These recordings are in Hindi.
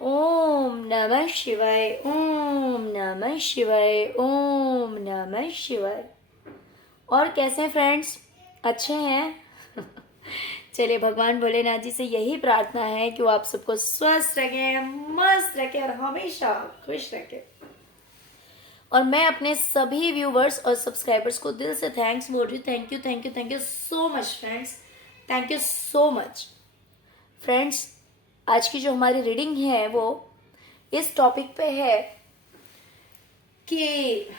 ओम नमः शिवाय, ओम नमः शिवाय, ओम नमः शिवाय। और कैसे हैं फ्रेंड्स? अच्छे हैं? चलिए, भगवान भोलेनाथ जी से यही प्रार्थना है कि वो आप सबको स्वस्थ रखें, मस्त रखें और हमेशा खुश रखें। और मैं अपने सभी व्यूवर्स और सब्सक्राइबर्स को दिल से थैंक्स बोल रही हूँ। Thank you, thank you, thank you so much friends. Thank you so much friends. आज की जो हमारी रीडिंग है वो इस टॉपिक पे है कि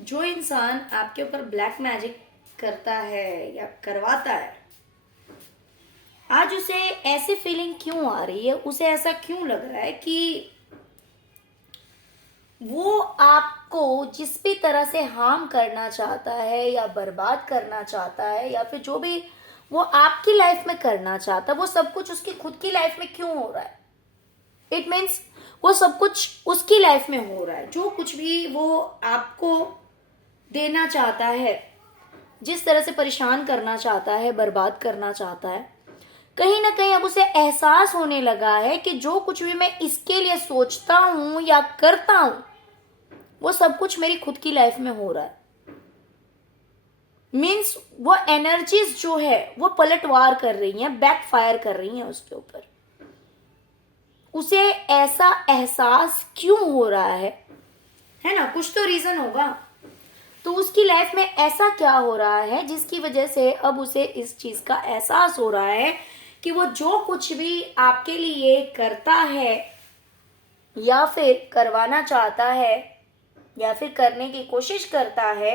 जो इंसान आपके ऊपर ब्लैक मैजिक करता है या करवाता है, आज उसे ऐसी फीलिंग क्यों आ रही है, उसे ऐसा क्यों लग रहा है कि वो आपको जिस भी तरह से हार्म करना चाहता है या बर्बाद करना चाहता है या फिर जो भी वो आपकी लाइफ में करना चाहता है, वो सब कुछ उसकी खुद की लाइफ में क्यों हो रहा है। इट मीन्स वो सब कुछ उसकी लाइफ में हो रहा है। जो कुछ भी वो आपको देना चाहता है, जिस तरह से परेशान करना चाहता है, बर्बाद करना चाहता है, कहीं ना कहीं अब उसे एहसास होने लगा है कि जो कुछ भी मैं इसके लिए सोचता हूं या करता हूं, वो सब कुछ मेरी खुद की लाइफ में हो रहा है। मीन्स वो एनर्जीज जो है वो पलटवार कर रही हैं, बैकफायर कर रही हैं उसके ऊपर। उसे ऐसा एहसास क्यों हो रहा है ना? कुछ तो रीजन होगा। तो उसकी लाइफ में ऐसा क्या हो रहा है जिसकी वजह से अब उसे इस चीज का एहसास हो रहा है कि वो जो कुछ भी आपके लिए करता है या फिर करवाना चाहता है या फिर करने की कोशिश करता है,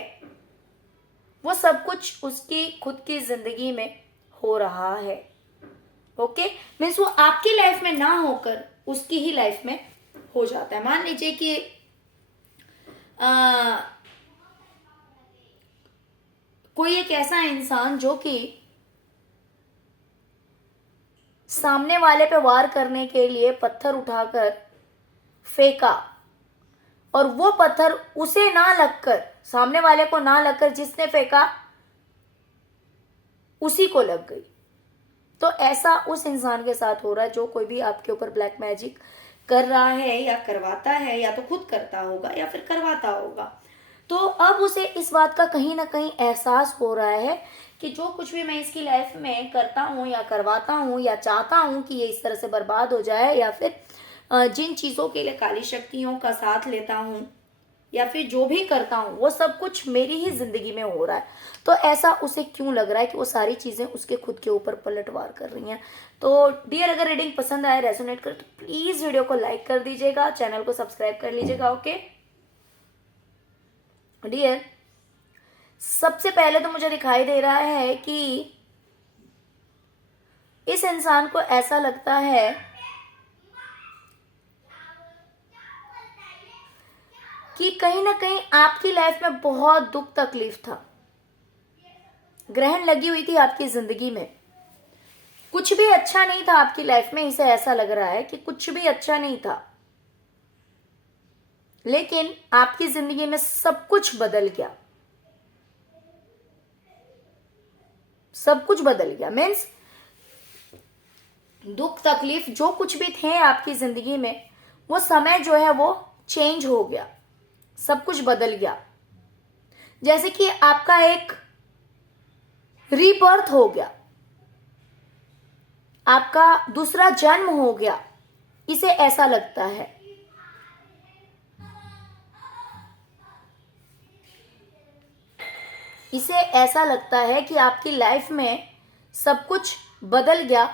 वो सब कुछ उसकी खुद की जिंदगी में हो रहा है। ओके, मीन्स वो आपकी लाइफ में ना होकर उसकी ही लाइफ में हो जाता है। मान लीजिए कि कोई एक ऐसा इंसान जो कि सामने वाले पे वार करने के लिए पत्थर उठाकर फेंका और वो पत्थर उसे ना लगकर, सामने वाले को ना लगकर जिसने फेंका उसी को लग गई। तो ऐसा उस इंसान के साथ हो रहा है जो कोई भी आपके ऊपर ब्लैक मैजिक कर रहा है या करवाता है, या तो खुद करता होगा या फिर करवाता होगा। तो अब उसे इस बात का कहीं ना कहीं एहसास हो रहा है कि जो कुछ भी मैं इसकी लाइफ में करता हूँ या करवाता हूँ या चाहता हूँ कि ये इस तरह से बर्बाद हो जाए, या फिर जिन चीजों के लिए काली शक्तियों का साथ लेता हूँ या फिर जो भी करता हूँ, वो सब कुछ मेरी ही जिंदगी में हो रहा है। तो ऐसा उसे क्यों लग रहा है कि वो सारी चीजें उसके खुद के ऊपर पलटवार कर रही हैं। तो डियर, अगर रीडिंग पसंद आए, रेजोनेट करे, तो प्लीज वीडियो को लाइक कर दीजिएगा, चैनल को सब्सक्राइब कर लीजिएगा। ओके डियर, सबसे पहले तो मुझे दिखाई दे रहा है कि इस इंसान को ऐसा लगता है कि कहीं ना कहीं आपकी लाइफ में बहुत दुख तकलीफ था, ग्रहण लगी हुई थी आपकी जिंदगी में, कुछ भी अच्छा नहीं था आपकी लाइफ में। इसे ऐसा लग रहा है कि कुछ भी अच्छा नहीं था, लेकिन आपकी जिंदगी में सब कुछ बदल गया। सब कुछ बदल गया मीन्स दुख तकलीफ जो कुछ भी थे आपकी जिंदगी में, वो समय जो है वो चेंज हो गया, सब कुछ बदल गया। जैसे कि आपका एक रीबर्थ हो गया, आपका दूसरा जन्म हो गया। इसे ऐसा लगता है। इसे ऐसा लगता है कि आपकी लाइफ में सब कुछ बदल गया।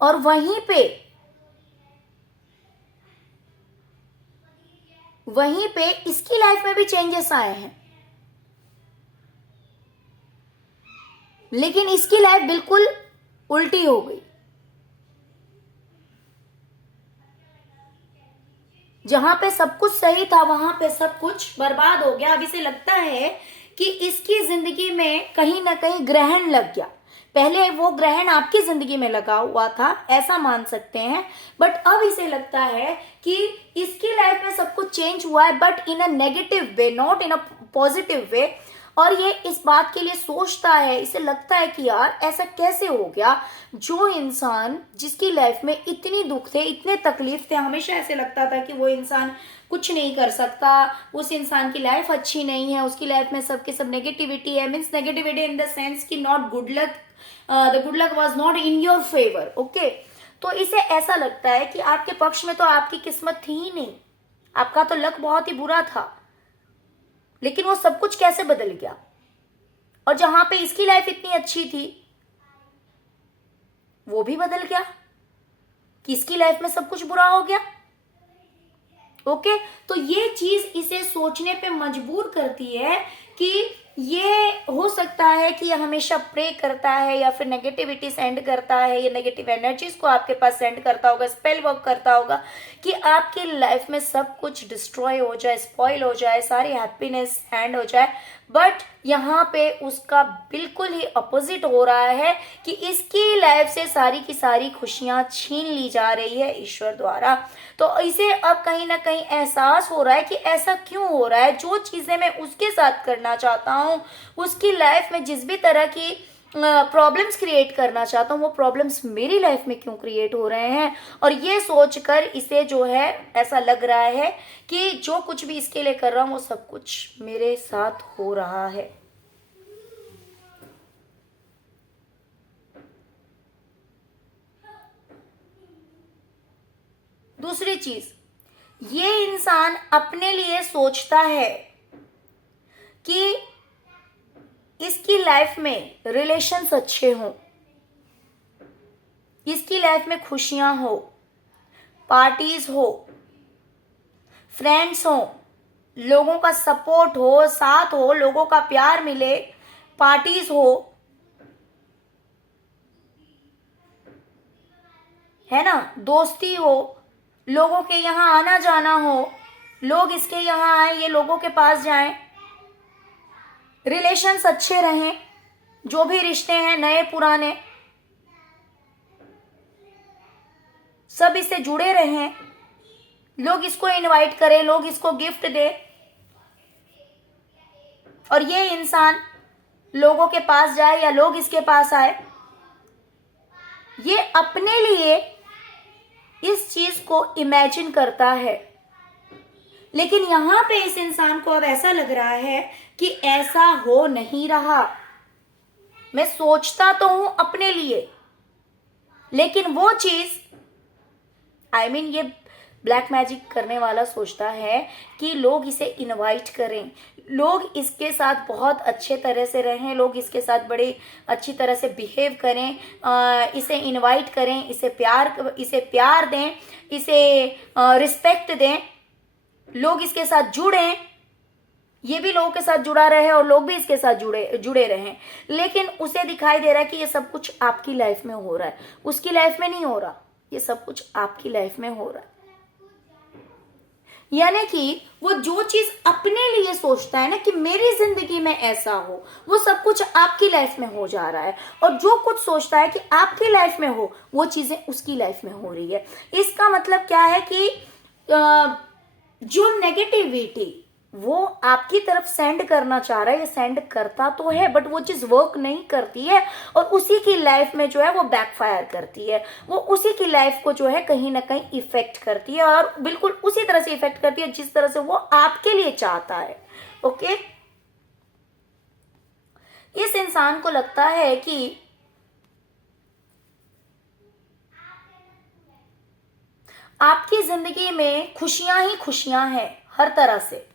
और वहीं पे इसकी लाइफ में भी चेंजेस आए हैं, लेकिन इसकी लाइफ बिल्कुल उल्टी हो गई। जहां पे सब कुछ सही था वहां पे सब कुछ बर्बाद हो गया। अब इसे लगता है कि इसकी जिंदगी में कहीं ना कहीं ग्रहण लग गया। पहले वो ग्रहण आपकी जिंदगी में लगा हुआ था, ऐसा मान सकते हैं, बट अब इसे लगता है कि इसकी लाइफ में सब कुछ चेंज हुआ है, but in a negative way, not in a positive way. और ये इस बात के लिए सोचता है, इसे लगता है कि यार ऐसा कैसे हो गया, जो इंसान जिसकी लाइफ में इतनी दुख थे, इतने तकलीफ थे, हमेशा ऐसे लगता था कि वो इंसान कुछ नहीं कर सकता, उस इंसान की लाइफ अच्छी नहीं है, उसकी लाइफ में सबके सब नेगेटिविटी है, means negativity in the sense कि not good luck, the good luck was not in your favour, okay. तो इसे ऐसा लगता है कि आपके पक्ष में तो आपकी किस्मत थी ही नहीं, आपका तो लक बहुत ही बुरा था, लेकिन वो सब कुछ कैसे बदल गया। और जहां पे इसकी लाइफ इतनी अच्छी थी वो भी बदल गया, कि इसकी लाइफ में सब कुछ बुरा हो गया, ओके। तो ये चीज इसे सोचने पे मजबूर करती है कि ये हो सकता है कि ये हमेशा प्रे करता है या फिर नेगेटिविटी सेंड करता है, ये नेगेटिव एनर्जीज को आपके पास सेंड करता होगा, स्पेल वर्क करता होगा कि आपकी लाइफ में सब कुछ डिस्ट्रॉय हो जाए, स्पॉइल हो जाए, सारी हैप्पीनेस एंड हो जाए। बट यहाँ पे उसका बिल्कुल ही अपोजिट हो रहा है कि इसकी लाइफ से सारी की सारी खुशियां छीन ली जा रही है ईश्वर द्वारा। तो इसे अब कहीं ना कहीं एहसास हो रहा है कि ऐसा क्यों हो रहा है, जो चीजें मैं उसके साथ करना चाहता हूँ, उसकी लाइफ में जिस भी तरह की प्रॉब्लम्स क्रिएट करना चाहता हूँ, वो प्रॉब्लम्स मेरी लाइफ में क्यों क्रिएट हो रहे हैं। और ये सोचकर इसे जो है ऐसा लग रहा है कि जो कुछ भी इसके लिए कर रहा हूँ वो सब कुछ मेरे साथ हो रहा है। दूसरी चीज, ये इंसान अपने लिए सोचता है कि इसकी लाइफ में रिलेशंस अच्छे हों, इसकी लाइफ में खुशियां हो, पार्टीज हो, फ्रेंड्स हो, लोगों का सपोर्ट हो, साथ हो, लोगों का प्यार मिले, पार्टीज हो, है ना, दोस्ती हो, लोगों के यहाँ आना जाना हो, लोग इसके यहाँ आए, ये लोगों के पास जाएं, रिलेशंस अच्छे रहें, जो भी रिश्ते हैं नए पुराने सब इससे जुड़े रहें, लोग इसको इनवाइट करें, लोग इसको गिफ्ट दें, और ये इंसान लोगों के पास जाए या लोग इसके पास आए। ये अपने लिए इस चीज को इमेजिन करता है, लेकिन यहां पे इस इंसान को अब ऐसा लग रहा है कि ऐसा हो नहीं रहा। मैं सोचता तो हूं अपने लिए, लेकिन वो चीज ये ब्लैक मैजिक करने वाला सोचता है कि लोग इसे इनवाइट करें, लोग इसके साथ बहुत अच्छे तरह से रहें, लोग इसके साथ बड़े अच्छी तरह से बिहेव करें, इसे इनवाइट करें, इसे प्यार दें, इसे रिस्पेक्ट दें, लोग इसके साथ जुड़ें, ये भी लोगों के साथ जुड़ा रहे और लोग भी इसके साथ जुड़े रहें। लेकिन उसे दिखाई दे रहा है कि ये सब कुछ आपकी लाइफ में हो रहा है, उसकी लाइफ में नहीं हो रहा, ये सब कुछ आपकी लाइफ में हो रहा है। यानी कि वो जो चीज अपने लिए सोचता है ना कि मेरी जिंदगी में ऐसा हो, वो सब कुछ आपकी लाइफ में हो जा रहा है, और जो कुछ सोचता है कि आपकी लाइफ में हो, वो चीजें उसकी लाइफ में हो रही है। इसका मतलब क्या है कि जो नेगेटिविटी वो आपकी तरफ सेंड करना चाह रहा है, ये सेंड करता तो है, बट वो चीज वर्क नहीं करती है, और उसी की लाइफ में जो है वो बैकफायर करती है, वो उसी की लाइफ को जो है कहीं ना कहीं इफेक्ट करती है, और बिल्कुल उसी तरह से इफेक्ट करती है जिस तरह से वो आपके लिए चाहता है, ओके। इस इंसान को लगता है कि आपकी जिंदगी में खुशियां ही खुशियां हैं, हर तरह से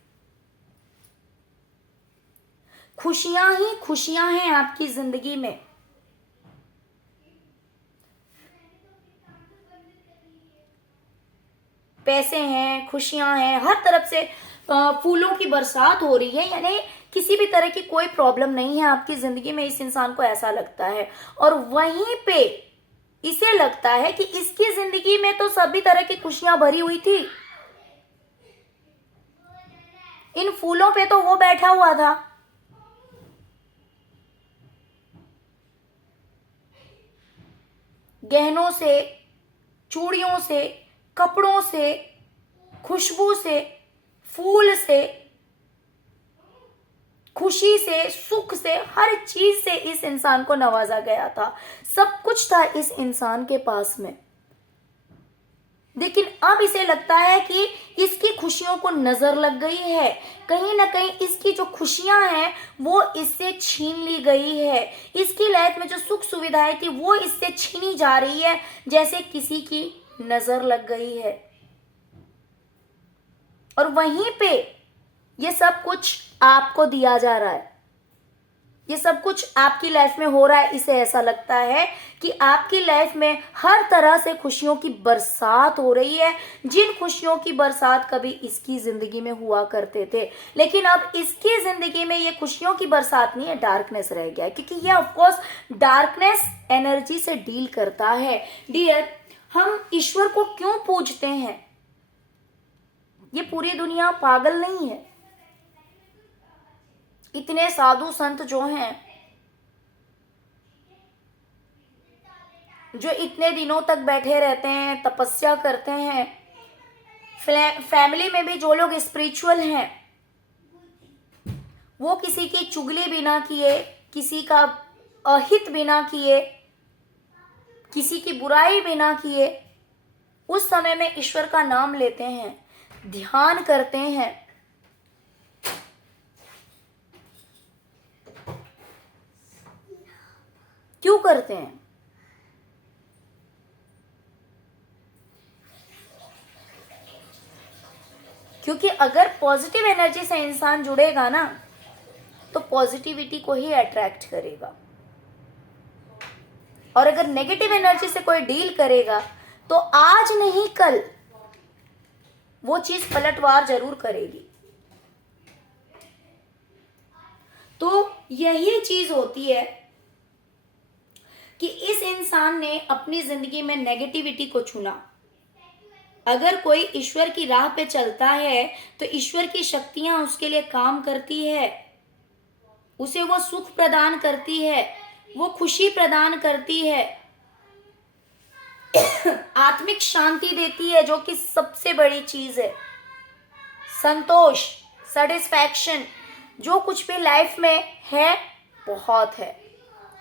खुशियां ही खुशियां हैं आपकी जिंदगी में। पैसे हैं, खुशियां हैं, हर तरफ से फूलों की बरसात हो रही है, यानी किसी भी तरह की कोई प्रॉब्लम नहीं है आपकी जिंदगी में, इस इंसान को ऐसा लगता है। और वहीं पे इसे लगता है कि इसकी जिंदगी में तो सभी तरह की खुशियां भरी हुई थी, इन फूलों पे तो वो बैठा हुआ था, गहनों से, चूड़ियों से, कपड़ों से, खुशबू से, फूल से, खुशी से, सुख से, हर चीज से इस इंसान को नवाजा गया था, सब कुछ था इस इंसान के पास में। लेकिन अब इसे लगता है कि इसकी खुशियों को नजर लग गई है, कहीं ना कहीं इसकी जो खुशियां हैं वो इससे छीन ली गई है, इसकी लाइफ में जो सुख सुविधाएं थी वो इससे छीनी जा रही है, जैसे किसी की नजर लग गई है। और वहीं पे ये सब कुछ आपको दिया जा रहा है, ये सब कुछ आपकी लाइफ में हो रहा है। इसे ऐसा लगता है कि आपकी लाइफ में हर तरह से खुशियों की बरसात हो रही है, जिन खुशियों की बरसात कभी इसकी जिंदगी में हुआ करते थे, लेकिन अब इसकी जिंदगी में ये खुशियों की बरसात नहीं है, डार्कनेस रह गया है, क्योंकि ये ऑफकोर्स डार्कनेस एनर्जी से डील करता है। डियर, हम ईश्वर को क्यों पूजते हैं? ये पूरी दुनिया पागल नहीं है। इतने साधु संत जो हैं, जो इतने दिनों तक बैठे रहते हैं, तपस्या करते हैं, फैमिली में भी जो लोग स्पिरिचुअल हैं, वो किसी की चुगली बिना किए, किसी का अहित बिना किए, किसी की बुराई बिना किए, उस समय में ईश्वर का नाम लेते हैं, ध्यान करते हैं। क्यों करते हैं? क्योंकि अगर पॉजिटिव एनर्जी से इंसान जुड़ेगा ना, तो पॉजिटिविटी को ही अट्रैक्ट करेगा, और अगर नेगेटिव एनर्जी से कोई डील करेगा तो आज नहीं कल वो चीज पलटवार जरूर करेगी। तो यही चीज होती है कि इस इंसान ने अपनी जिंदगी में नेगेटिविटी को चुना। अगर कोई ईश्वर की राह पे चलता है तो ईश्वर की शक्तियां उसके लिए काम करती है, उसे वो सुख प्रदान करती है, वो खुशी प्रदान करती है, आत्मिक शांति देती है, जो कि सबसे बड़ी चीज है। संतोष, सेटिस्फैक्शन, जो कुछ भी लाइफ में है बहुत है,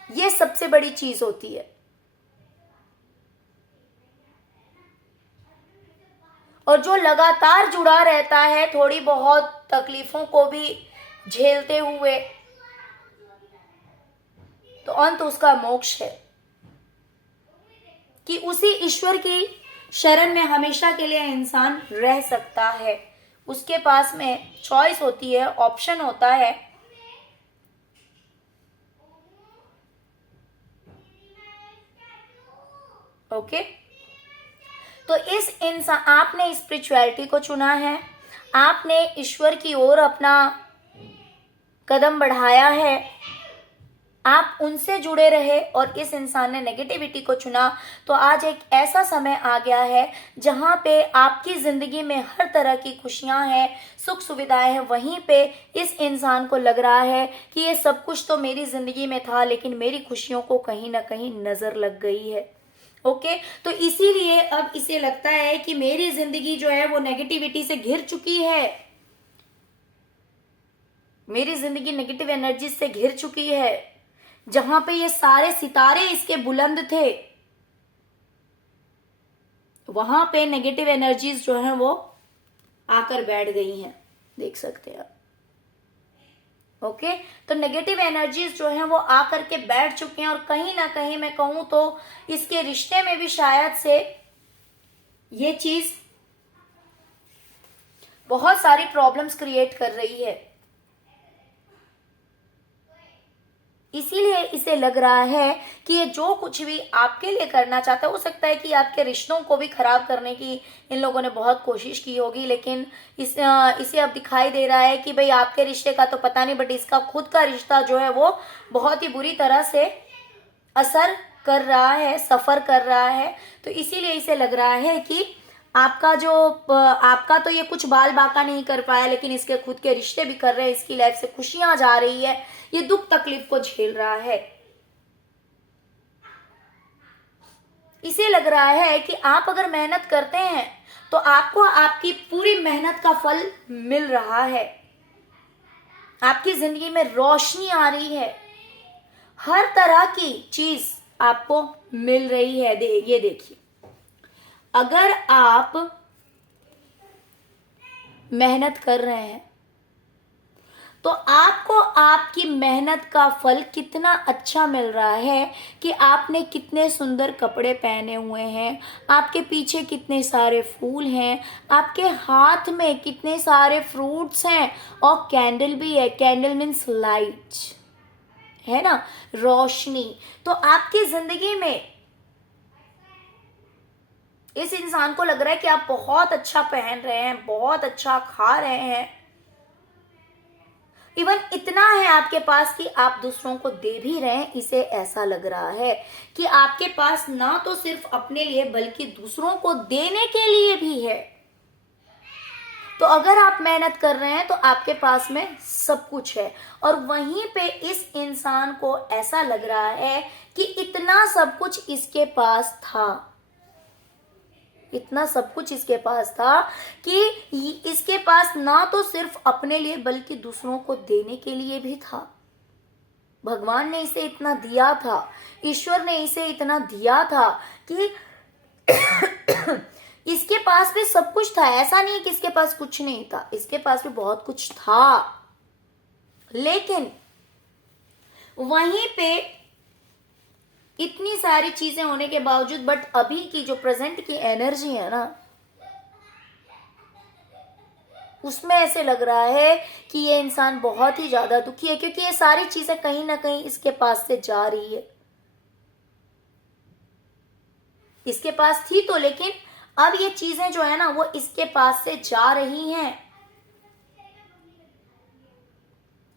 ये सबसे बड़ी चीज होती है। और जो लगातार जुड़ा रहता है, थोड़ी बहुत तकलीफों को भी झेलते हुए, तो अंत उसका मोक्ष है कि उसी ईश्वर की शरण में हमेशा के लिए इंसान रह सकता है। उसके पास में चॉइस होती है, ऑप्शन होता है। ओके, तो इस इंसान, आपने स्पिरिचुअलिटी को चुना है, आपने ईश्वर की ओर अपना कदम बढ़ाया है, आप उनसे जुड़े रहे, और इस इंसान ने नेगेटिविटी को चुना। तो आज एक ऐसा समय आ गया है जहां पे आपकी जिंदगी में हर तरह की खुशियां हैं, सुख सुविधाएं हैं, वहीं पे इस इंसान को लग रहा है कि ये सब कुछ तो मेरी जिंदगी में था, लेकिन मेरी खुशियों को कहीं ना कहीं नजर लग गई है। ओके, तो इसीलिए अब इसे लगता है कि मेरी जिंदगी जो है वो नेगेटिविटी से घिर चुकी है, मेरी जिंदगी नेगेटिव एनर्जी से घिर चुकी है। जहां पे ये सारे सितारे इसके बुलंद थे, वहां पे नेगेटिव एनर्जीज जो है वो आकर बैठ गई हैं, देख सकते हैं आप। ओके, तो नेगेटिव एनर्जीज जो है वो आकर के बैठ चुके हैं, और कहीं ना कहीं मैं कहूं तो इसके रिश्ते में भी शायद से ये चीज बहुत सारी प्रॉब्लम्स क्रिएट कर रही है। इसीलिए इसे लग रहा है कि ये जो कुछ भी आपके लिए करना चाहता है, हो सकता है कि आपके रिश्तों को भी खराब करने की इन लोगों ने बहुत कोशिश की होगी, लेकिन इसे अब दिखाई दे रहा है कि भाई आपके रिश्ते का तो पता नहीं, बट इसका खुद का रिश्ता जो है वो बहुत ही बुरी तरह से असर कर रहा है, सफर कर रहा है। तो इसीलिए इसे लग रहा है कि आपका तो ये कुछ बाल बाका नहीं कर पाया, लेकिन इसके खुद के रिश्ते भी कर रहे हैं, इसकी लाइफ से खुशियां जा रही है, ये दुख तकलीफ को झेल रहा है। इसे लग रहा है कि आप अगर मेहनत करते हैं तो आपको आपकी पूरी मेहनत का फल मिल रहा है, आपकी जिंदगी में रोशनी आ रही है, हर तरह की चीज आपको मिल रही है। ये देखिए, अगर आप मेहनत कर रहे हैं तो आपको आपकी मेहनत का फल कितना अच्छा मिल रहा है कि आपने कितने सुंदर कपड़े पहने हुए हैं, आपके पीछे कितने सारे फूल हैं, आपके हाथ में कितने सारे फ्रूट्स हैं, और कैंडल भी है। कैंडल मीन्स लाइट, है ना, रोशनी। तो आपकी जिंदगी में इस इंसान को लग रहा है कि आप बहुत अच्छा पहन रहे हैं, बहुत अच्छा खा रहे हैं, इवन इतना है आपके पास कि आप दूसरों को दे भी रहे हैं। इसे ऐसा लग रहा है कि आपके पास ना तो सिर्फ अपने लिए बल्कि दूसरों को देने के लिए भी है। तो अगर आप मेहनत कर रहे हैं तो आपके पास में सब कुछ है। और वहीं पे इस इंसान को ऐसा लग रहा है कि इतना सब कुछ इसके पास था, इतना सब कुछ इसके पास था कि इसके पास ना तो सिर्फ अपने लिए बल्कि दूसरों को देने के लिए भी था। भगवान ने इसे इतना दिया था, ईश्वर ने इसे इतना दिया था कि इसके पास भी सब कुछ था। ऐसा नहीं कि इसके पास कुछ नहीं था, इसके पास भी बहुत कुछ था। लेकिन वहीं पे इतनी सारी चीजें होने के बावजूद, बट अभी की जो प्रेजेंट की एनर्जी है ना, उसमें ऐसे लग रहा है कि ये इंसान बहुत ही ज्यादा दुखी है, क्योंकि ये सारी चीजें कहीं ना कहीं इसके पास से जा रही है। इसके पास थी तो, लेकिन अब ये चीजें जो है ना वो इसके पास से जा रही हैं।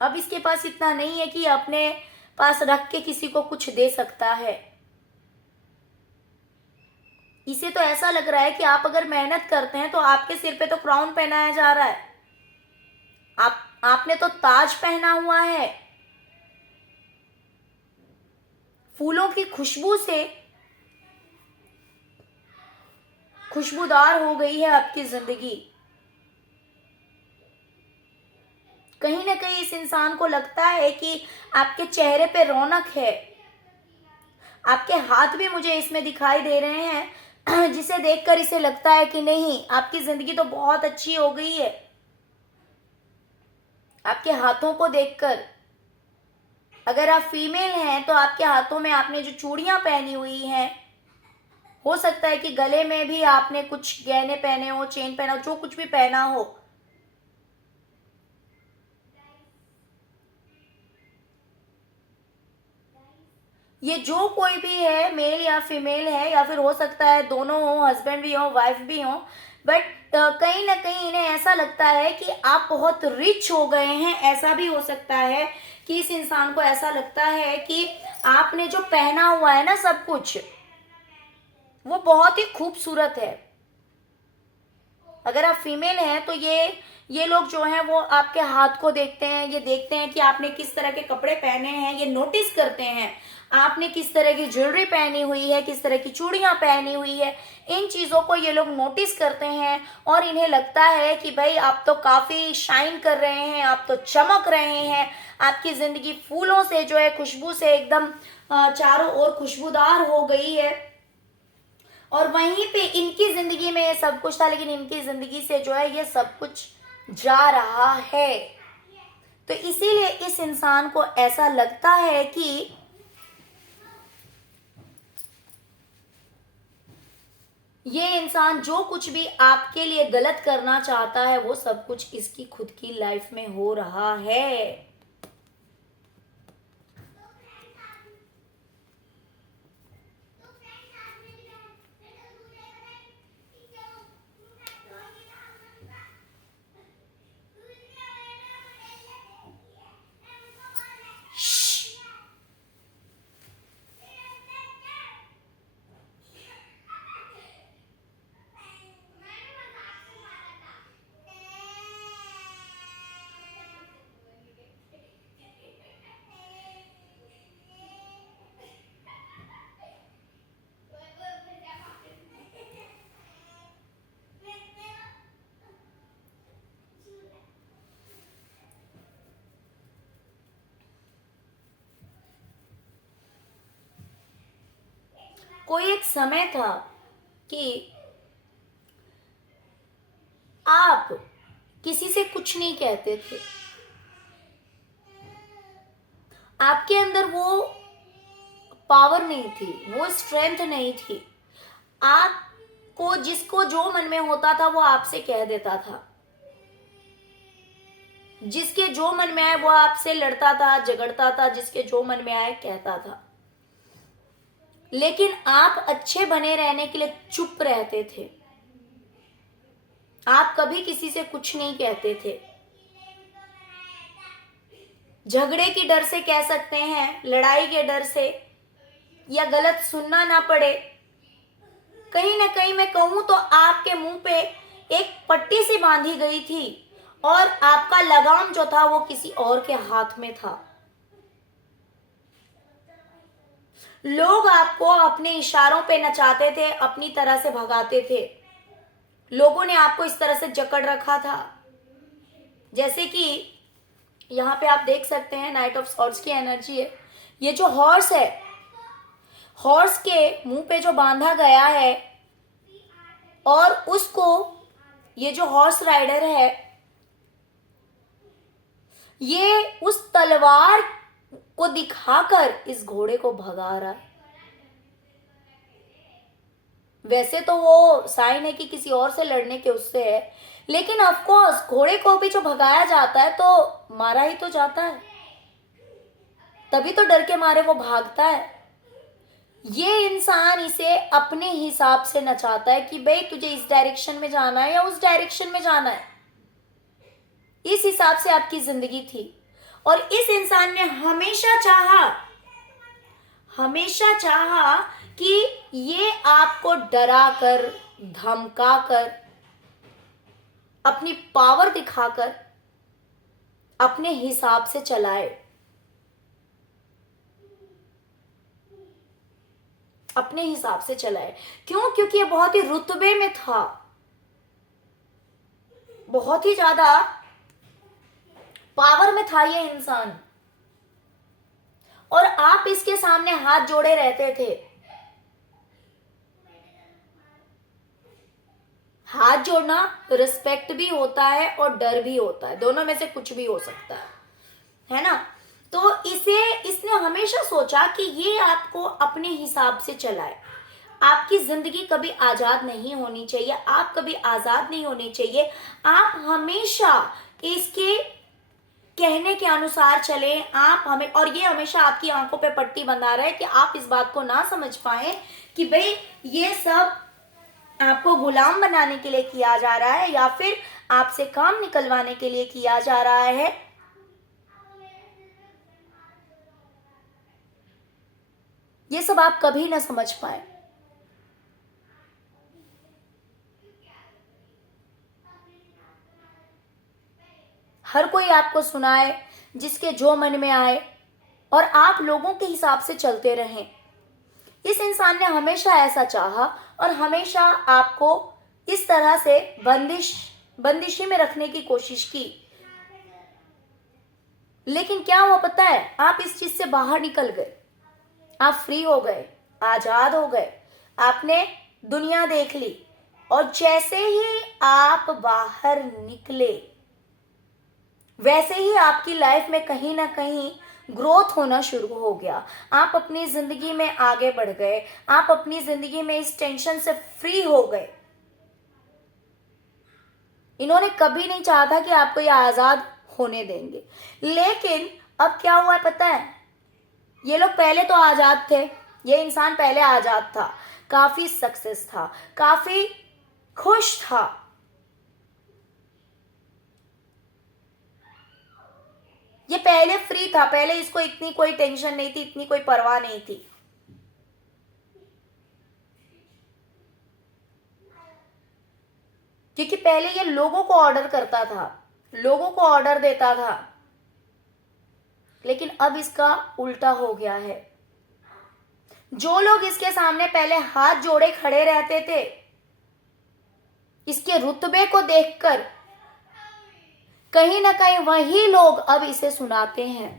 अब इसके पास इतना नहीं है कि अपने पास रख के किसी को कुछ दे सकता है। इसे तो ऐसा लग रहा है कि आप अगर मेहनत करते हैं तो आपके सिर पे तो क्राउन पहनाया जा रहा है, आपने तो ताज पहना हुआ है। फूलों की खुशबू से खुशबूदार हो गई है आपकी जिंदगी। कहीं ना कहीं इस इंसान को लगता है कि आपके चेहरे पे रौनक है। आपके हाथ भी मुझे इसमें दिखाई दे रहे हैं, जिसे देखकर इसे लगता है कि नहीं, आपकी जिंदगी तो बहुत अच्छी हो गई है। आपके हाथों को देखकर, अगर आप फीमेल हैं तो आपके हाथों में आपने जो चूड़ियां पहनी हुई हैं, हो सकता है कि गले में भी आपने कुछ गहने पहने हो, चेन पहना हो, जो कुछ भी पहना हो, ये जो कोई भी है, मेल या फीमेल है, या फिर हो सकता है दोनों हो, हस्बैंड भी हो, वाइफ भी हो, बट कहीं ना कहीं इन्हें ऐसा लगता है कि आप बहुत रिच हो गए हैं। ऐसा भी हो सकता है कि इस इंसान को ऐसा लगता है कि आपने जो पहना हुआ है ना सब कुछ, वो बहुत ही खूबसूरत है। अगर आप फीमेल हैं तो ये लोग जो हैं वो आपके हाथ को देखते हैं, ये देखते हैं कि आपने किस तरह के कपड़े पहने हैं, ये नोटिस करते हैं आपने किस तरह की ज्वेलरी पहनी हुई है, किस तरह की चूड़ियां पहनी हुई है। इन चीजों को ये लोग नोटिस करते हैं और इन्हें लगता है कि भाई आप तो काफी शाइन कर रहे हैं, आप तो चमक रहे हैं, आपकी जिंदगी फूलों से जो है, खुशबू से एकदम चारों ओर खुशबूदार हो गई है। और वहीं पे इनकी जिंदगी में ये सब कुछ था, लेकिन इनकी जिंदगी से जो है ये सब कुछ जा रहा है। तो इसीलिए इस इंसान को ऐसा लगता है कि ये इंसान जो कुछ भी आपके लिए गलत करना चाहता है वो सब कुछ इसकी खुद की लाइफ में हो रहा है। कोई एक समय था कि आप किसी से कुछ नहीं कहते थे, आपके अंदर वो पावर नहीं थी, वो स्ट्रेंथ नहीं थी, आपको जिसको जो मन में होता था वो आपसे कह देता था, जिसके जो मन में आए वो आपसे लड़ता था, झगड़ता था, जिसके जो मन में आए कहता था, लेकिन आप अच्छे बने रहने के लिए चुप रहते थे, आप कभी किसी से कुछ नहीं कहते थे। झगड़े की डर से कह सकते हैं, लड़ाई के डर से, या गलत सुनना ना पड़े, कहीं ना कहीं मैं कहूं तो आपके मुंह पे एक पट्टी सी बांधी गई थी और आपका लगाम जो था वो किसी और के हाथ में था। लोग आपको अपने इशारों पे नचाते थे, अपनी तरह से भगाते थे। लोगों ने आपको इस तरह से जकड़ रखा था, जैसे कि यहां पे आप देख सकते हैं नाइट ऑफ सॉर्ड्स की एनर्जी है। ये जो हॉर्स है, हॉर्स के मुंह पे जो बांधा गया है, और उसको ये जो हॉर्स राइडर है ये उस तलवार को दिखाकर इस घोड़े को भगा रहा है। वैसे तो वो साइन है कि किसी और से लड़ने के उससे है, लेकिन ऑफ कोर्स घोड़े को भी जो भगाया जाता है तो मारा ही तो जाता है, तभी तो डर के मारे वो भागता है। ये इंसान इसे अपने हिसाब से नचाता है कि भाई तुझे इस डायरेक्शन में जाना है या उस डायरेक्शन में जाना है। इस हिसाब से आपकी जिंदगी थी, और इस इंसान ने हमेशा चाहा कि ये आपको डरा कर, धमका कर, अपनी पावर दिखाकर अपने हिसाब से चलाए, अपने हिसाब से चलाए। क्यों? क्योंकि ये बहुत ही रुतबे में था, बहुत ही ज्यादा पावर में था ये इंसान, और आप इसके सामने हाथ जोड़े रहते थे। हाथ जोड़ना रिस्पेक्ट भी होता है और डर भी होता है, दोनों में से कुछ भी हो सकता है ना। तो इसने हमेशा सोचा कि ये आपको अपने हिसाब से चलाए। आपकी जिंदगी कभी आजाद नहीं होनी चाहिए, आप कभी आजाद नहीं होने चाहिए, आप हमेशा इसके कहने के अनुसार चले। और ये हमेशा आपकी आंखों पे पट्टी बंधा रहा है कि आप इस बात को ना समझ पाए कि भाई ये सब आपको गुलाम बनाने के लिए किया जा रहा है या फिर आपसे काम निकलवाने के लिए किया जा रहा है। ये सब आप कभी ना समझ पाए। हर कोई आपको सुनाए, जिसके जो मन में आए, और आप लोगों के हिसाब से चलते रहें। इस इंसान ने हमेशा ऐसा चाहा और हमेशा आपको इस तरह से बंदिशी में रखने की कोशिश की। लेकिन क्या हुआ पता है? आप इस चीज से बाहर निकल गए, आप फ्री हो गए, आजाद हो गए, आपने दुनिया देख ली, और जैसे ही आप बाहर निकले वैसे ही आपकी लाइफ में कहीं ना कहीं ग्रोथ होना शुरू हो गया। आप अपनी जिंदगी में आगे बढ़ गए, आप अपनी जिंदगी में इस टेंशन से फ्री हो गए। इन्होंने कभी नहीं चाहा था कि आपको ये आजाद होने देंगे, लेकिन अब क्या हुआ है पता है? ये लोग पहले तो आजाद थे, ये इंसान पहले आजाद था, काफी सक्सेस था, काफी खुश था, ये पहले फ्री था, पहले इसको इतनी कोई टेंशन नहीं थी, इतनी कोई परवाह नहीं थी। क्योंकि पहले ये लोगों को ऑर्डर करता था, लोगों को ऑर्डर देता था, लेकिन अब इसका उल्टा हो गया है। जो लोग इसके सामने पहले हाथ जोड़े खड़े रहते थे, इसके रुतबे को देखकर कहीं ना कहीं वही लोग अब इसे सुनाते हैं।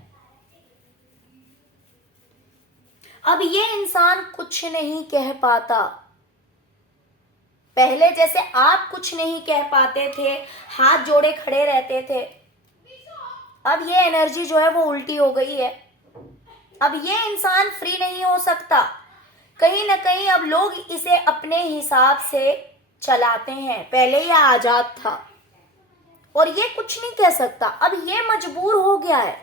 अब ये इंसान कुछ नहीं कह पाता। पहले जैसे आप कुछ नहीं कह पाते थे, हाथ जोड़े खड़े रहते थे, अब ये एनर्जी जो है वो उल्टी हो गई है। अब ये इंसान फ्री नहीं हो सकता, कहीं ना कहीं अब लोग इसे अपने हिसाब से चलाते हैं। पहले ये आजाद था और ये कुछ नहीं कह सकता, अब ये मजबूर हो गया है।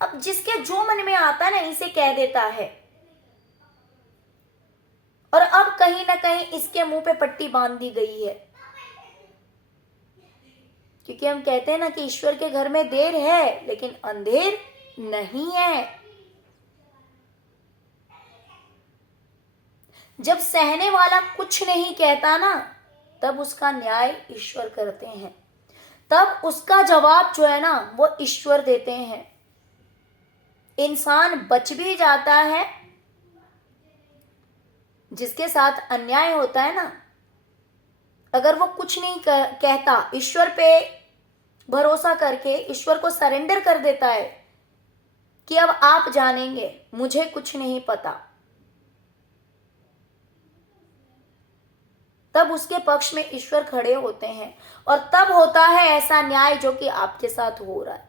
अब जिसके जो मन में आता है ना इसे कह देता है, और अब कहीं ना कहीं इसके मुंह पे पट्टी बांध दी गई है। क्योंकि हम कहते हैं ना कि ईश्वर के घर में देर है लेकिन अंधेर नहीं है। जब सहने वाला कुछ नहीं कहता ना, तब उसका न्याय ईश्वर करते हैं, तब उसका जवाब जो है ना वो ईश्वर देते हैं। इंसान बच भी जाता है, जिसके साथ अन्याय होता है ना, अगर वो कुछ नहीं कहता, ईश्वर पे भरोसा करके ईश्वर को सरेंडर कर देता है कि अब आप जानेंगे, मुझे कुछ नहीं पता, तब उसके पक्ष में ईश्वर खड़े होते हैं और तब होता है ऐसा न्याय जो कि आपके साथ हो रहा है।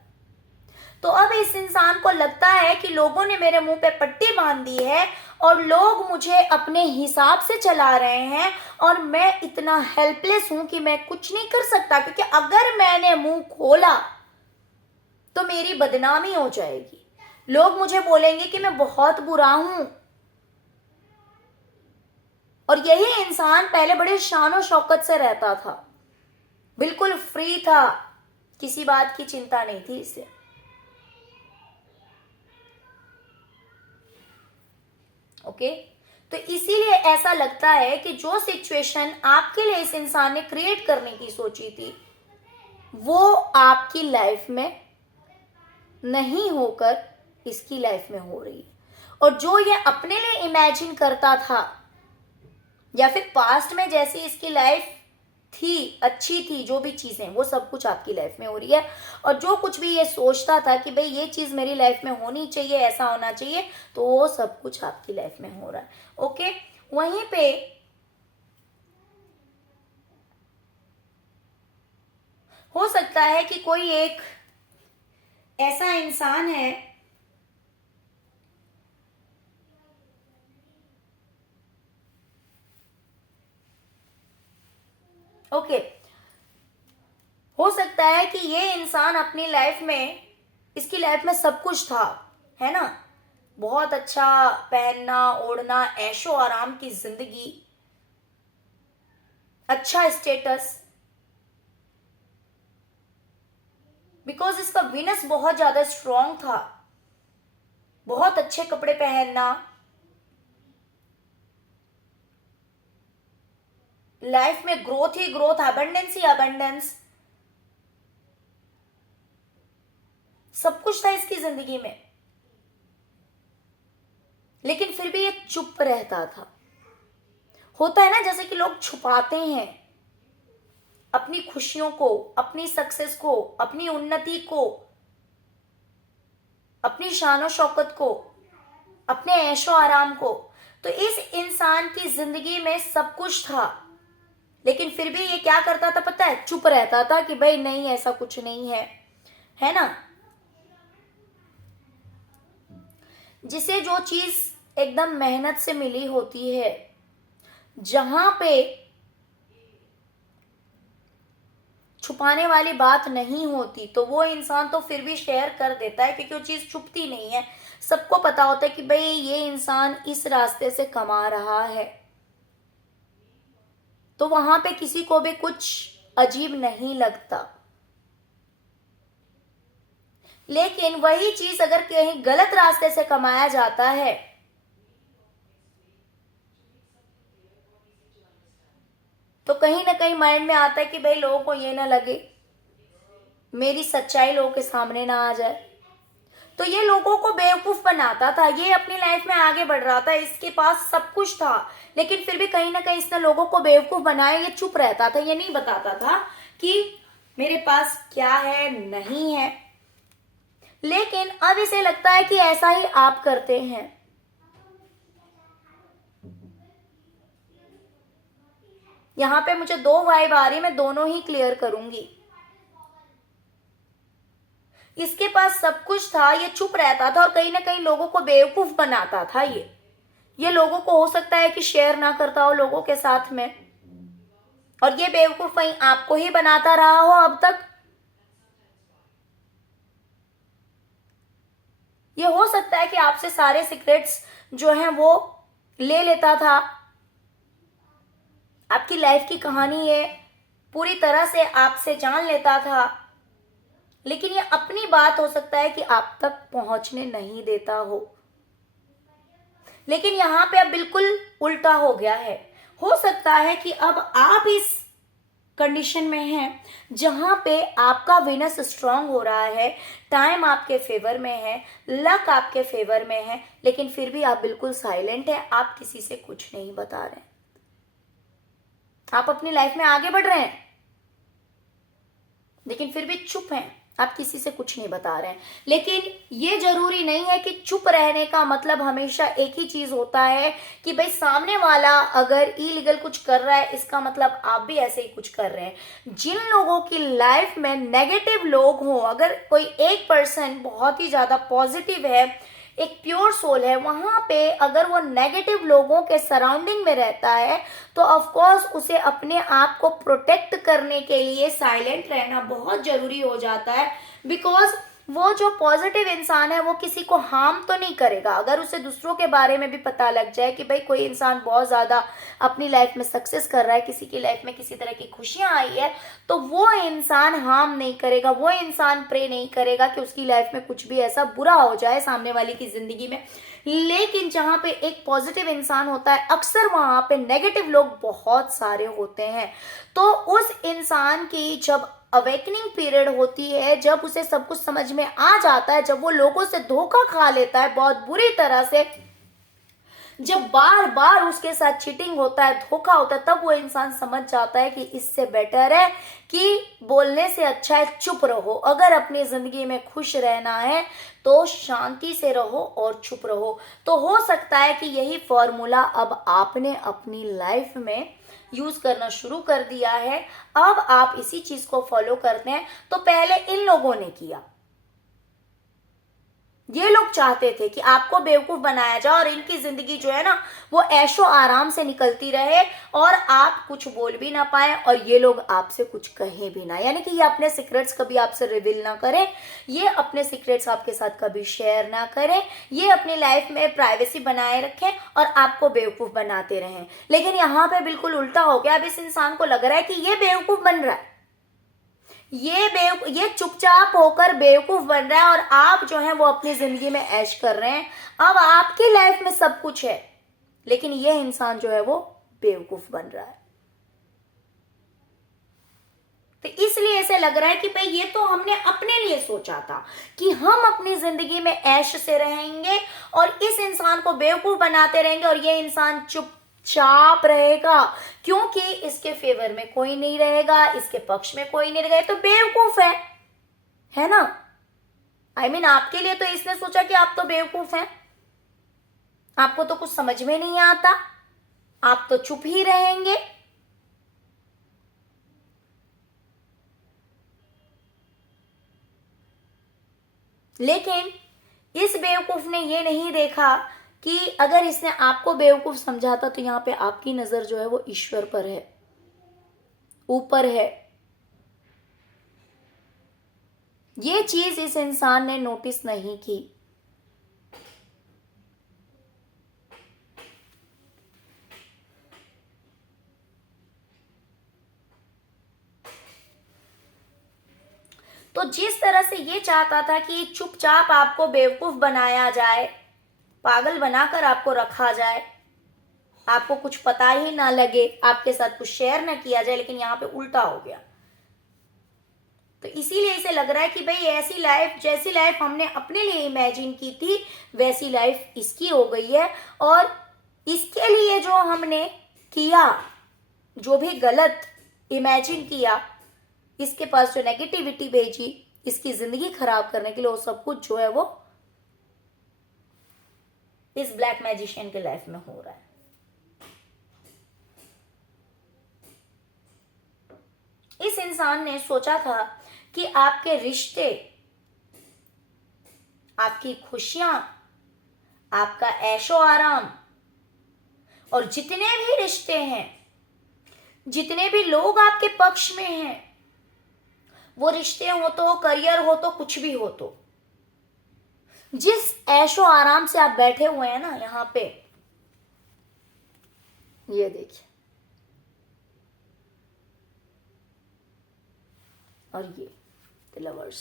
तो अब इस इंसान को लगता है कि लोगों ने मेरे मुंह पे पट्टी बांध दी है और लोग मुझे अपने हिसाब से चला रहे हैं और मैं इतना हेल्पलेस हूं कि मैं कुछ नहीं कर सकता, क्योंकि अगर मैंने मुंह खोला तो मेरी बदनामी हो जाएगी, लोग मुझे बोलेंगे कि मैं बहुत बुरा हूं। और यही इंसान पहले बड़े शान और शौकत से रहता था, बिल्कुल फ्री था, किसी बात की चिंता नहीं थी इसे। ओके, तो इसीलिए ऐसा लगता है कि जो सिचुएशन आपके लिए इस इंसान ने क्रिएट करने की सोची थी वो आपकी लाइफ में नहीं होकर इसकी लाइफ में हो रही है। और जो ये अपने लिए इमेजिन करता था या फिर पास्ट में जैसी इसकी लाइफ थी, अच्छी थी, जो भी चीजें, वो सब कुछ आपकी लाइफ में हो रही है। और जो कुछ भी ये सोचता था कि भाई ये चीज मेरी लाइफ में होनी चाहिए, ऐसा होना चाहिए, तो वो सब कुछ आपकी लाइफ में हो रहा है। ओके, वहीं पे हो सकता है कि कोई एक ऐसा इंसान है ओके, हो सकता है कि ये इंसान अपनी लाइफ में, इसकी लाइफ में सब कुछ था, है ना, बहुत अच्छा पहनना ओढ़ना, ऐशो आराम की जिंदगी, अच्छा स्टेटस, बिकॉज इसका वीनस बहुत ज्यादा स्ट्रांग था, बहुत अच्छे कपड़े पहनना, लाइफ में ग्रोथ ही ग्रोथ, अबंडेंस ही अबंडेंस, सब कुछ था इसकी जिंदगी में। लेकिन फिर भी ये चुप रहता था। होता है ना जैसे कि लोग छुपाते हैं अपनी खुशियों को, अपनी सक्सेस को, अपनी उन्नति को, अपनी शान शौकत को, अपने ऐशो आराम को। तो इस इंसान की जिंदगी में सब कुछ था, लेकिन फिर भी ये क्या करता था पता है, चुप रहता था कि भाई नहीं ऐसा कुछ नहीं है, है ना। जिसे जो चीज एकदम मेहनत से मिली होती है, जहां पे छुपाने वाली बात नहीं होती, तो वो इंसान तो फिर भी शेयर कर देता है, क्योंकि वो चीज छुपती नहीं है। सबको पता होता है कि भाई ये इंसान इस रास्ते से कमा रहा है, तो वहां पे किसी को भी कुछ अजीब नहीं लगता। लेकिन वही चीज अगर कहीं गलत रास्ते से कमाया जाता है, तो कहीं ना कहीं माइंड में आता है कि भाई लोगों को ये ना लगे, मेरी सच्चाई लोगों के सामने ना आ जाए। तो ये लोगों को बेवकूफ बनाता था, ये अपनी लाइफ में आगे बढ़ रहा था, इसके पास सब कुछ था, लेकिन फिर भी कहीं ना कहीं इसने लोगों को बेवकूफ बनाया। ये चुप रहता था, ये नहीं बताता था कि मेरे पास क्या है नहीं है। लेकिन अब इसे लगता है कि ऐसा ही आप करते हैं, यहाँ पे मुझे 2 वाइब आ रही है, मैं दोनों ही क्लियर करूंगी। इसके पास सब कुछ था, ये चुप रहता था और कहीं ना कहीं लोगों को बेवकूफ बनाता था। ये लोगों को हो सकता है कि शेयर ना करता हो लोगों के साथ में, और ये बेवकूफ वहीं आपको ही बनाता रहा हो अब तक। ये हो सकता है कि आपसे सारे सीक्रेट्स जो हैं वो ले लेता था, आपकी लाइफ की कहानी ये पूरी तरह से आपसे जान लेता था, लेकिन ये अपनी बात हो सकता है कि आप तक पहुंचने नहीं देता हो। लेकिन यहां पे अब बिल्कुल उल्टा हो गया है। हो सकता है कि अब आप इस कंडीशन में हैं जहां पे आपका विनस स्ट्रांग हो रहा है, टाइम आपके फेवर में है, लक आपके फेवर में है, लेकिन फिर भी आप बिल्कुल साइलेंट है, आप किसी से कुछ नहीं बता रहे हैं। आप अपनी लाइफ में आगे बढ़ रहे हैं लेकिन फिर भी चुप हैं, आप किसी से कुछ नहीं बता रहे हैं। लेकिन ये जरूरी नहीं है कि चुप रहने का मतलब हमेशा एक ही चीज होता है कि भाई सामने वाला अगर इलीगल कुछ कर रहा है इसका मतलब आप भी ऐसे ही कुछ कर रहे हैं। जिन लोगों की लाइफ में नेगेटिव लोग हों, अगर कोई एक पर्सन बहुत ही ज्यादा पॉजिटिव है, एक प्योर सोल है, वहां पे अगर वो नेगेटिव लोगों के सराउंडिंग में रहता है तो ऑफ कोर्स उसे अपने आप को प्रोटेक्ट करने के लिए साइलेंट रहना बहुत जरूरी हो जाता है। बिकॉज वो जो पॉजिटिव इंसान है वो किसी को हार्म तो नहीं करेगा। अगर उसे दूसरों के बारे में भी पता लग जाए कि भाई कोई इंसान बहुत ज्यादा अपनी लाइफ में सक्सेस कर रहा है, किसी की लाइफ में किसी तरह की खुशियां आई है, तो वो इंसान हार्म नहीं करेगा, वो इंसान प्रे नहीं करेगा कि उसकी लाइफ में कुछ भी ऐसा बुरा हो जाए सामने वाले की जिंदगी में। लेकिन जहां पे एक पॉजिटिव इंसान होता है अक्सर वहां पे नेगेटिव लोग बहुत सारे होते हैं। तो उस इंसान की जब अवेकनिंग पीरियड होती है, जब उसे सब कुछ समझ में आ जाता है, जब वो लोगों से धोखा खा लेता है बहुत बुरी तरह से, जब बार बार उसके साथ चीटिंग होता है, धोखा होता है, तब वो इंसान समझ जाता है कि इससे बेटर है कि बोलने से अच्छा है चुप रहो। अगर अपनी जिंदगी में खुश रहना है तो शांति से रहो और चुप रहो। तो हो सकता है कि यही फॉर्मूला अब आपने अपनी लाइफ में यूज करना शुरू कर दिया है, अब आप इसी चीज को फॉलो करते हैं। तो पहले इन लोगों ने किया, ये लोग चाहते थे कि आपको बेवकूफ बनाया जाए और इनकी जिंदगी जो है ना वो ऐशो आराम से निकलती रहे और आप कुछ बोल भी ना पाए और ये लोग आपसे कुछ कहे भी ना। यानी कि ये अपने सीक्रेट्स कभी आपसे रिवील ना करें, ये अपने सीक्रेट्स आपके साथ कभी शेयर ना करें, ये अपनी लाइफ में प्राइवेसी बनाए रखें और आपको बेवकूफ बनाते रहें। लेकिन यहाँ पे बिल्कुल उल्टा हो गया। अब इस इंसान को लग रहा है कि ये बेवकूफ बन रहा है, ये चुपचाप होकर बेवकूफ बन रहा है और आप जो है वो अपनी जिंदगी में ऐश कर रहे हैं। अब आपकी लाइफ में सब कुछ है लेकिन ये इंसान जो है वो बेवकूफ बन रहा है। तो इसलिए ऐसे लग रहा है कि भाई ये तो हमने अपने लिए सोचा था कि हम अपनी जिंदगी में ऐश से रहेंगे और इस इंसान को बेवकूफ बनाते रहेंगे और ये इंसान चुपचाप रहेगा क्योंकि इसके फेवर में कोई नहीं रहेगा, इसके पक्ष में कोई नहीं रहेगा, तो बेवकूफ है ना। I mean, आपके लिए तो इसने सोचा कि आप तो बेवकूफ हैं, आपको तो कुछ समझ में नहीं आता, आप तो चुप ही रहेंगे। लेकिन इस बेवकूफ ने ये नहीं देखा कि अगर इसने आपको बेवकूफ समझा था तो यहाँ पे आपकी नजर जो है वो ईश्वर पर है, ऊपर है। ये चीज इस इंसान ने नोटिस नहीं की। तो जिस तरह से ये चाहता था कि चुपचाप आपको बेवकूफ बनाया जाए, पागल बनाकर आपको रखा जाए, आपको कुछ पता ही ना लगे, आपके साथ कुछ शेयर ना किया जाए, लेकिन यहाँ पे उल्टा हो गया। तो इसीलिए इसे लग रहा है कि भाई ऐसी लाइफ, जैसी लाइफ हमने अपने लिए इमेजिन की थी वैसी लाइफ इसकी हो गई है और इसके लिए जो हमने किया, जो भी गलत इमेजिन किया, इसके पास जो नेगेटिविटी भेजी इसकी जिंदगी खराब करने के लिए, वो सब कुछ जो है वो इस ब्लैक मैजिशियन के लाइफ में हो रहा है। इंसान ने सोचा था कि आपके रिश्ते, आपकी खुशियां, आपका ऐशो आराम और जितने भी रिश्ते हैं, जितने भी लोग आपके पक्ष में हैं, वो रिश्ते हो तो, करियर हो तो, कुछ भी हो तो, जिस ऐशो आराम से आप बैठे हुए हैं ना यहां पे, ये देखिए, और ये द लवर्स,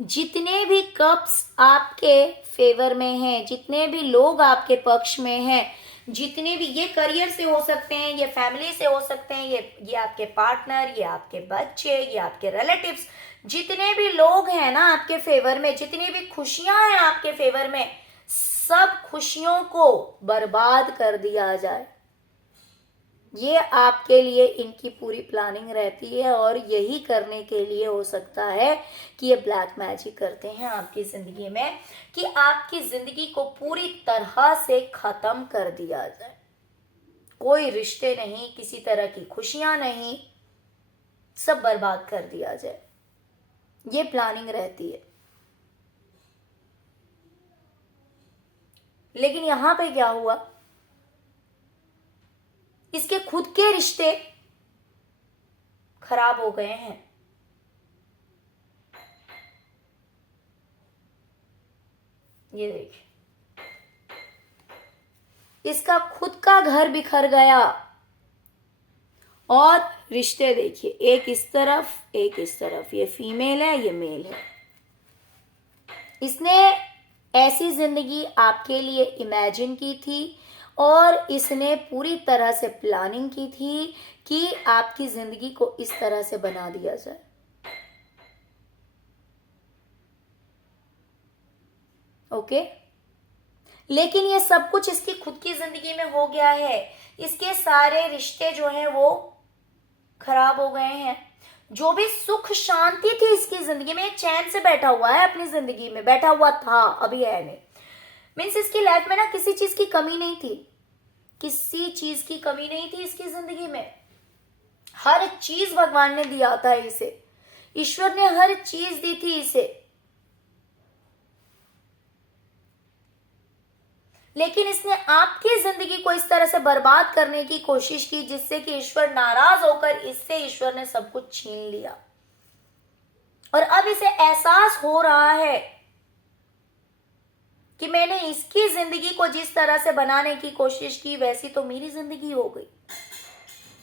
जितने भी कप्स आपके फेवर में हैं, जितने भी लोग आपके पक्ष में हैं, जितने भी, ये करियर से हो सकते हैं, ये फैमिली से हो सकते हैं, ये आपके पार्टनर, ये आपके बच्चे, ये आपके रिलेटिव्स, जितने भी लोग हैं ना आपके फेवर में, जितनी भी खुशियां हैं आपके फेवर में, सब खुशियों को बर्बाद कर दिया जाए, ये आपके लिए इनकी पूरी प्लानिंग रहती है। और यही करने के लिए हो सकता है कि ये ब्लैक मैजिक करते हैं आपकी जिंदगी में, कि आपकी जिंदगी को पूरी तरह से खत्म कर दिया जाए। कोई रिश्ते नहीं, किसी तरह की खुशियां नहीं, सब बर्बाद कर दिया जाए, ये प्लानिंग रहती है। लेकिन यहां पे क्या हुआ, इसके खुद के रिश्ते खराब हो गए हैं। ये देखिए, इसका खुद का घर बिखर गया। और रिश्ते देखिए, एक इस तरफ, एक इस तरफ, ये फीमेल है, ये मेल है। इसने ऐसी जिंदगी आपके लिए इमेजिन की थी और इसने पूरी तरह से प्लानिंग की थी कि आपकी जिंदगी को इस तरह से बना दिया जाए। ओके, लेकिन ये सब कुछ इसकी खुद की जिंदगी में हो गया है। इसके सारे रिश्ते जो हैं वो खराब हो गए हैं। जो भी सुख शांति थी इसकी जिंदगी में, चैन से बैठा हुआ है अपनी जिंदगी में, बैठा हुआ था, अभी है नहीं। मीन्स इसकी लाइफ में ना किसी चीज की कमी नहीं थी, किसी चीज की कमी नहीं थी इसकी जिंदगी में। हर चीज भगवान ने दिया था इसे, ईश्वर ने हर चीज दी थी इसे। लेकिन इसने आपकी जिंदगी को इस तरह से बर्बाद करने की कोशिश की जिससे कि ईश्वर नाराज होकर इससे ईश्वर ने सब कुछ छीन लिया। और अब इसे एहसास हो रहा है कि मैंने इसकी जिंदगी को जिस तरह से बनाने की कोशिश की वैसी तो मेरी जिंदगी हो गई,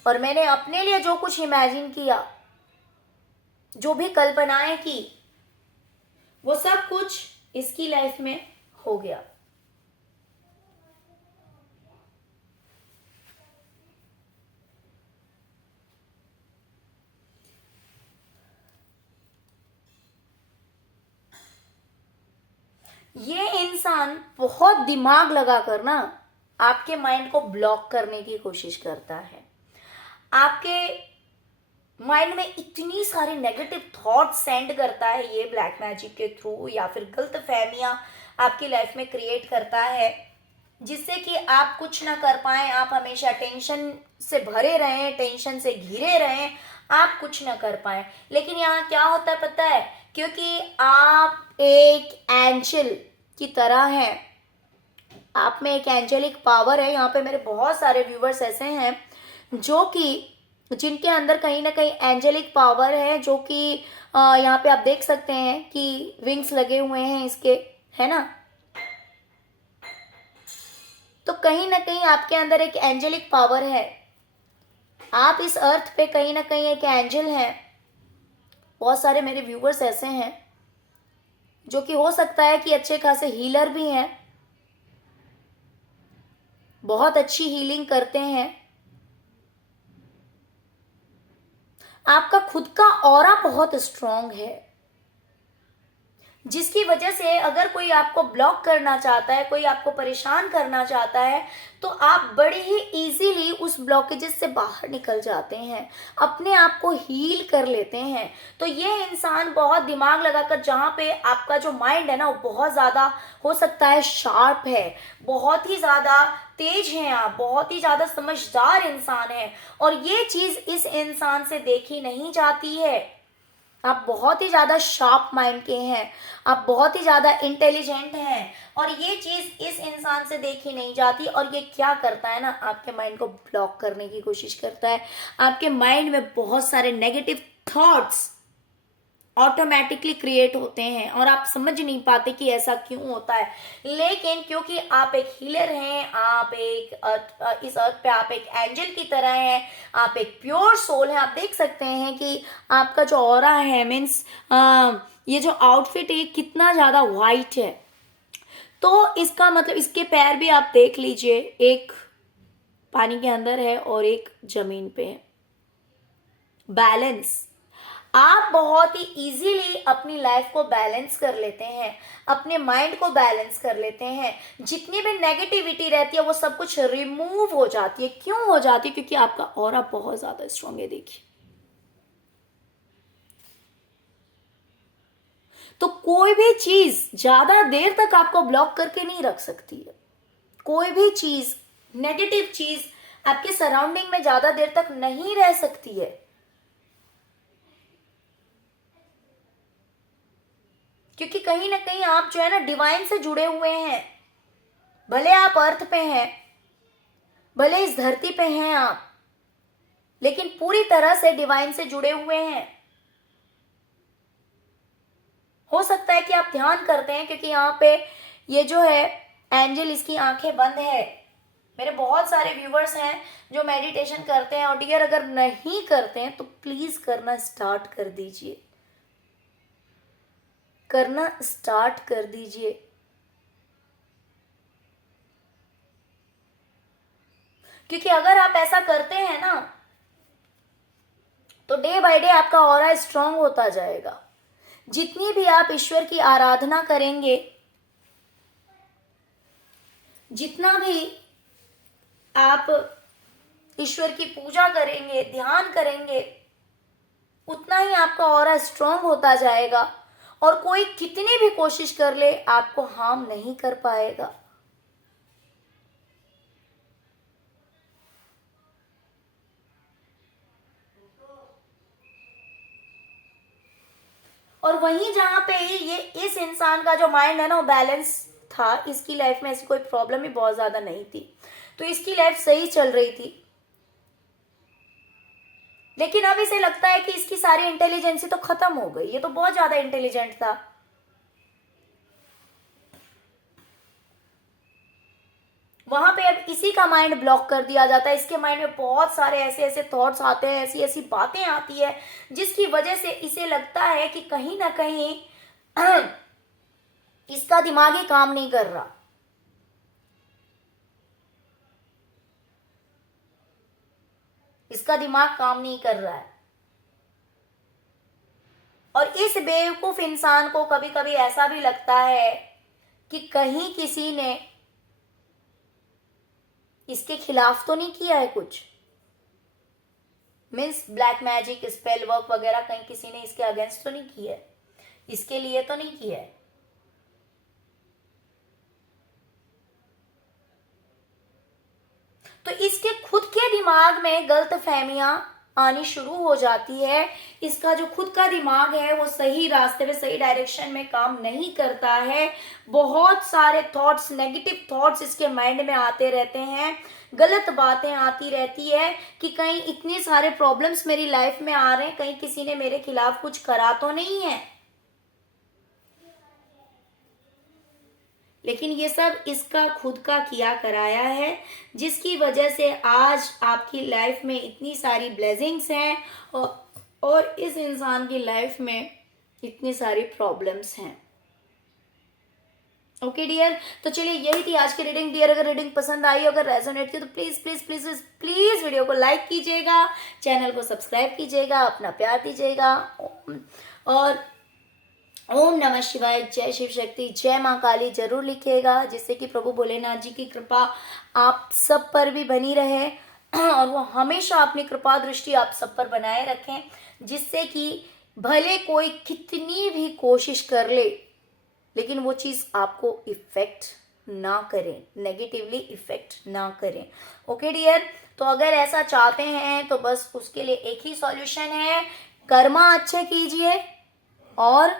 और मैंने अपने लिए जो कुछ इमेजिन किया, जो भी कल्पनाएं की, वो सब कुछ इसकी लाइफ में हो गया। ये इंसान बहुत दिमाग लगाकर ना आपके माइंड को ब्लॉक करने की कोशिश करता है। आपके माइंड में इतनी सारी नेगेटिव थॉट सेंड करता है ये ब्लैक मैजिक के थ्रू, या फिर गलत फहमियां आपकी लाइफ में क्रिएट करता है जिससे कि आप कुछ ना कर पाए। आप हमेशा टेंशन से भरे रहें, टेंशन से घिरे रहें, आप कुछ ना कर पाए। लेकिन यहाँ क्या होता है पता है, क्योंकि आप एक एंजल की तरह हैं, आप में एक एंजेलिक पावर है। यहाँ पे मेरे बहुत सारे व्यूवर्स ऐसे हैं जो कि जिनके अंदर कहीं ना कहीं एंजेलिक पावर है, जो कि यहाँ पे आप देख सकते हैं कि विंग्स लगे हुए हैं इसके, है ना। तो कहीं ना कहीं आपके अंदर एक एंजेलिक पावर है। आप इस अर्थ पे कहीं ना कहीं एक एंजल हैं। बहुत सारे मेरे व्यूवर्स ऐसे हैं जो कि हो सकता है कि अच्छे खासे हीलर भी हैं, बहुत अच्छी हीलिंग करते हैं। आपका खुद का ऑरा बहुत स्ट्रांग है, जिसकी वजह से अगर कोई आपको ब्लॉक करना चाहता है, कोई आपको परेशान करना चाहता है, तो आप बड़े ही इजीली उस ब्लॉकेजेस से बाहर निकल जाते हैं, अपने आप को हील कर लेते हैं। तो ये इंसान बहुत दिमाग लगाकर, जहाँ पे आपका जो माइंड है ना वो बहुत ज़्यादा हो सकता है शार्प है, बहुत ही ज़्यादा तेज हैं, आप बहुत ही ज्यादा समझदार इंसान हैं और ये चीज इस इंसान से देखी नहीं जाती है। आप बहुत ही ज्यादा शार्प माइंड के हैं, आप बहुत ही ज्यादा इंटेलिजेंट हैं और ये चीज इस इंसान से देखी नहीं जाती। और ये क्या करता है ना, आपके माइंड को ब्लॉक करने की कोशिश करता है। आपके माइंड में बहुत सारे नेगेटिव थॉट्स ऑटोमेटिकली क्रिएट होते हैं और आप समझ नहीं पाते कि ऐसा क्यों होता है। लेकिन क्योंकि आप एक हीलर हैं, आप एक इस अर्थ पे आप एक एंजल की तरह हैं, आप एक प्योर सोल हैं। आप देख सकते हैं कि आपका जो ऑरा है, मीन्स ये जो आउटफिट है कितना ज्यादा वाइट है। तो इसका मतलब इसके पैर भी आप देख लीजिए, एक पानी के अंदर है और एक जमीन पे है। बैलेंस, आप बहुत ही इजीली अपनी लाइफ को बैलेंस कर लेते हैं, अपने माइंड को बैलेंस कर लेते हैं। जितनी भी नेगेटिविटी रहती है वो सब कुछ रिमूव हो जाती है। क्यों हो जाती है? क्योंकि आपका ऑरा बहुत ज्यादा स्ट्रांग है। देखिए, तो कोई भी चीज ज्यादा देर तक आपको ब्लॉक करके नहीं रख सकती है। कोई भी चीज, नेगेटिव चीज आपके सराउंडिंग में ज्यादा देर तक नहीं रह सकती है। क्योंकि कहीं ना कहीं आप जो है ना डिवाइन से जुड़े हुए हैं। भले आप अर्थ पे हैं, भले इस धरती पे हैं आप, लेकिन पूरी तरह से डिवाइन से जुड़े हुए हैं। हो सकता है कि आप ध्यान करते हैं, क्योंकि यहाँ पे ये जो है एंजल, इसकी आंखें बंद है। मेरे बहुत सारे व्यूवर्स हैं जो मेडिटेशन करते हैं और डियर अगर नहीं करते हैं तो प्लीज करना स्टार्ट कर दीजिए, करना स्टार्ट कर दीजिए। क्योंकि अगर आप ऐसा करते हैं ना तो डे बाय डे आपका ऑरा स्ट्रांग होता जाएगा। जितनी भी आप ईश्वर की आराधना करेंगे, जितना भी आप ईश्वर की पूजा करेंगे, ध्यान करेंगे, उतना ही आपका ऑरा स्ट्रांग होता जाएगा और कोई कितनी भी कोशिश कर ले आपको हार्म नहीं कर पाएगा। और वहीं जहां पे ये इस इंसान का जो माइंड है ना वो बैलेंस था, इसकी लाइफ में ऐसी कोई प्रॉब्लम ही बहुत ज्यादा नहीं थी, तो इसकी लाइफ सही चल रही थी। लेकिन अब इसे लगता है कि इसकी सारी इंटेलिजेंसी तो खत्म हो गई, ये तो बहुत ज्यादा इंटेलिजेंट था। वहां पे अब इसी का माइंड ब्लॉक कर दिया जाता है। इसके माइंड में बहुत सारे ऐसे ऐसे थॉट्स आते हैं, ऐसी ऐसी बातें आती है, जिसकी वजह से इसे लगता है कि कहीं ना कहीं इसका दिमाग ही काम नहीं कर रहा। इसका दिमाग काम नहीं कर रहा है। और इस बेवकूफ इंसान को कभी कभी ऐसा भी लगता है कि कहीं किसी ने इसके खिलाफ तो नहीं किया है कुछ, means black magic, spell work वगैरह कहीं किसी ने इसके अगेंस्ट तो नहीं किया है, इसके लिए तो नहीं किया है। तो इसके खुद के दिमाग में गलत फहमियां आनी शुरू हो जाती है। इसका जो खुद का दिमाग है वो सही रास्ते में, सही डायरेक्शन में काम नहीं करता है। बहुत सारे थॉट्स, नेगेटिव थॉट्स इसके माइंड में आते रहते हैं, गलत बातें आती रहती है कि कहीं इतने सारे प्रॉब्लम्स मेरी लाइफ में आ रहे हैं, कहीं किसी ने मेरे खिलाफ कुछ करा तो नहीं है। लेकिन ये सब इसका खुद का किया कराया है, जिसकी वजह से आज आपकी लाइफ में इतनी सारी ब्लेसिंग्स हैं और इस इंसान की लाइफ में इतनी सारी प्रॉब्लम्स हैं। ओके डियर, तो चलिए यही थी आज की रीडिंग। डियर अगर रीडिंग पसंद आई, अगर रेजोनेट की, तो please please please please video को लाइक कीजिएगा, चैनल को सब्सक्राइब कीजिएगा, अपना प्यार दीजिएगा और ओम नमः शिवाय, जय शिव शक्ति, जय माँ काली जरूर लिखिएगा, जिससे कि प्रभु भोलेनाथ जी की कृपा आप सब पर भी बनी रहे और वो हमेशा अपनी कृपा दृष्टि आप सब पर बनाए रखें, जिससे कि भले कोई कितनी भी कोशिश कर ले लेकिन वो चीज आपको इफेक्ट ना करें, नेगेटिवली इफेक्ट ना करें। ओके डियर, तो अगर ऐसा चाहते हैं तो बस उसके लिए एक ही सॉल्यूशन है, कर्मा अच्छे कीजिए और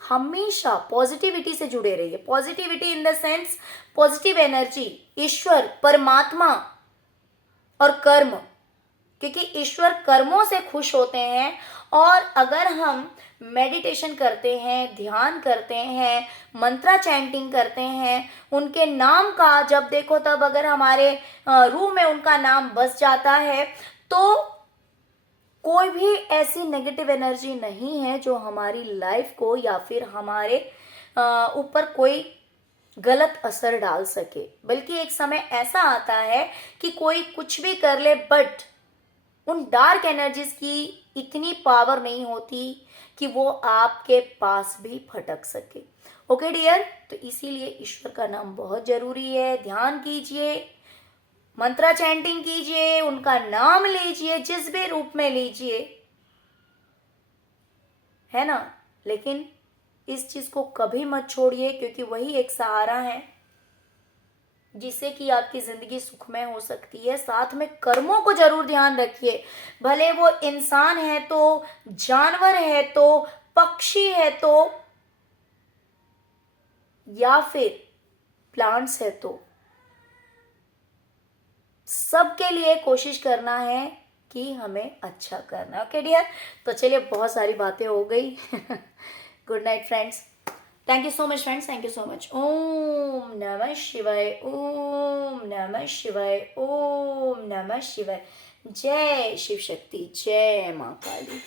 हमेशा पॉजिटिविटी से जुड़े रहिए। Positivity in the sense positive energy, ईश्वर, परमात्मा और कर्म, क्योंकि ईश्वर कर्मों से खुश होते हैं। और अगर हम मेडिटेशन करते हैं, ध्यान करते हैं, मंत्रा चैंटिंग करते हैं, उनके नाम का जब देखो तब अगर हमारे रूह में उनका नाम बस जाता है, तो कोई भी ऐसी नेगेटिव एनर्जी नहीं है जो हमारी लाइफ को या फिर हमारे ऊपर कोई गलत असर डाल सके। बल्कि एक समय ऐसा आता है कि कोई कुछ भी कर ले, बट उन डार्क एनर्जीज की इतनी पावर नहीं होती कि वो आपके पास भी फटक सके। ओके डियर, तो इसीलिए ईश्वर का नाम बहुत जरूरी है। ध्यान कीजिए, मंत्रा चैंटिंग कीजिए, उनका नाम लीजिए, जिस भी रूप में लीजिए, है ना। लेकिन इस चीज को कभी मत छोड़िए, क्योंकि वही एक सहारा है जिससे कि आपकी जिंदगी सुखमय हो सकती है। साथ में कर्मों को जरूर ध्यान रखिए, भले वो इंसान है तो, जानवर है तो, पक्षी है तो, या फिर प्लांट्स है तो, सबके लिए कोशिश करना है कि हमें अच्छा करना है। ओके डियर, तो चलिए बहुत सारी बातें हो गई। Good night friends, thank you so much friends, thank you so much. ओम नमः शिवाय, ओम नमः शिवाय, ओम नमः शिवाय। जय शिव शक्ति, जय माँ काली।